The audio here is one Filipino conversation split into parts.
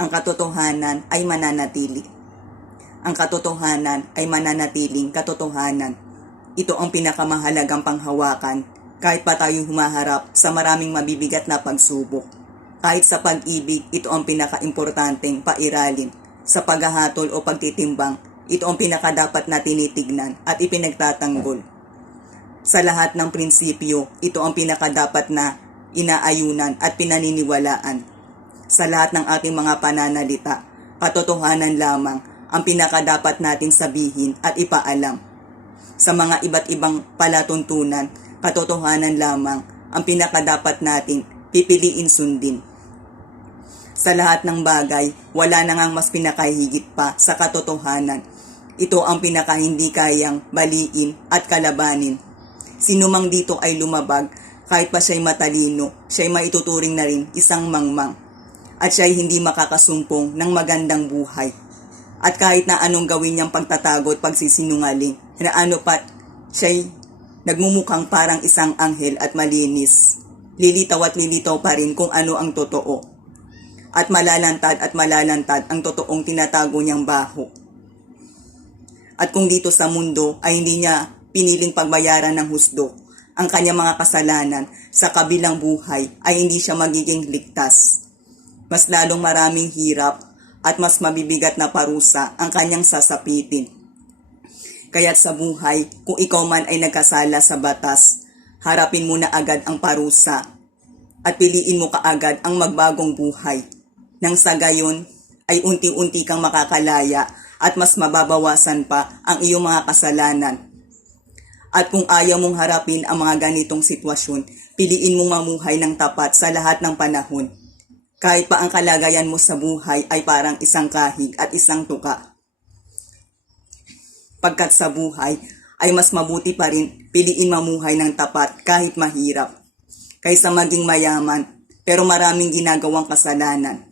Ang katotohanan ay mananatili. Ang katotohanan ay mananatiling katotohanan. Ito ang pinakamahalagang panghawakan kahit pa tayo humaharap sa maraming mabibigat na pagsubok. Kahit sa pag-ibig, ito ang pinakaimportanteng pairalin. Sa paghahatol o pagtitimbang, ito ang pinakadapat na tinitignan at ipinagtatanggol. Sa lahat ng prinsipyo, ito ang pinakadapat na inaayunan at pinaniniwalaan. Sa lahat ng ating mga pananalita, katotohanan lamang ang pinakadapat nating sabihin at ipaalam. Sa mga iba't ibang palatuntunan, katotohanan lamang ang pinakadapat nating pipiliin sundin. Sa lahat ng bagay, wala na ngang mas pinakahigit pa sa katotohanan. Ito ang pinakahindi kayang baliin at kalabanin. Sino mang dito ay lumabag, kahit pa siya'y matalino, siya'y maituturing na rin isang mangmang. At siya'y hindi makakasumpong ng magandang buhay. At kahit na anong gawin niyang pagtatago at pagsisinungaling, na ano pat siya'y nagmumukhang parang isang anghel at malinis. Lilitaw at lilitaw pa rin kung ano ang totoo. At malalantad ang totoong tinatago niyang baho. At kung dito sa mundo ay hindi niya piniling pagbayaran ng husdo ang kanyang mga kasalanan, sa kabilang buhay ay hindi siya magiging ligtas. Mas lalong maraming hirap at mas mabibigat na parusa ang kanyang sasapitin. Kaya't sa buhay, kung ikaw man ay nagkasala sa batas, harapin mo na agad ang parusa at piliin mo kaagad ang magbagong buhay. Nang sa gayon ay unti-unti kang makakalaya at mas mababawasan pa ang iyong mga kasalanan. At kung ayaw mong harapin ang mga ganitong sitwasyon, piliin mong mamuhay ng tapat sa lahat ng panahon. Kahit pa ang kalagayan mo sa buhay ay parang isang kahig at isang tuka. Pagkat sa buhay ay mas mabuti pa rin piliin mamuhay ng tapat kahit mahirap, kaysa maging mayaman pero maraming ginagawang kasalanan.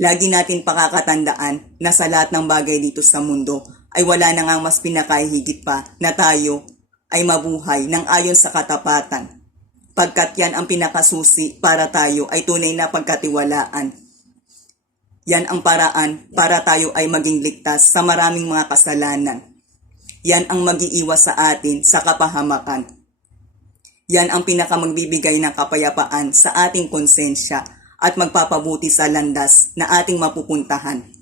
Lagi natin pakakatandaan na sa lahat ng bagay dito sa mundo ay wala na ngang mas pinakahigit pa na tayo ay mabuhay ng ayon sa katapatan. Pagkat yan ang pinakasusi para tayo ay tunay na pagkatiwalaan. Yan ang paraan para tayo ay maging ligtas sa maraming mga kasalanan. Yan ang mag-iiwas sa atin sa kapahamakan. Yan ang pinakamagbibigay ng kapayapaan sa ating konsensya at magpapabuti sa landas na ating mapupuntahan.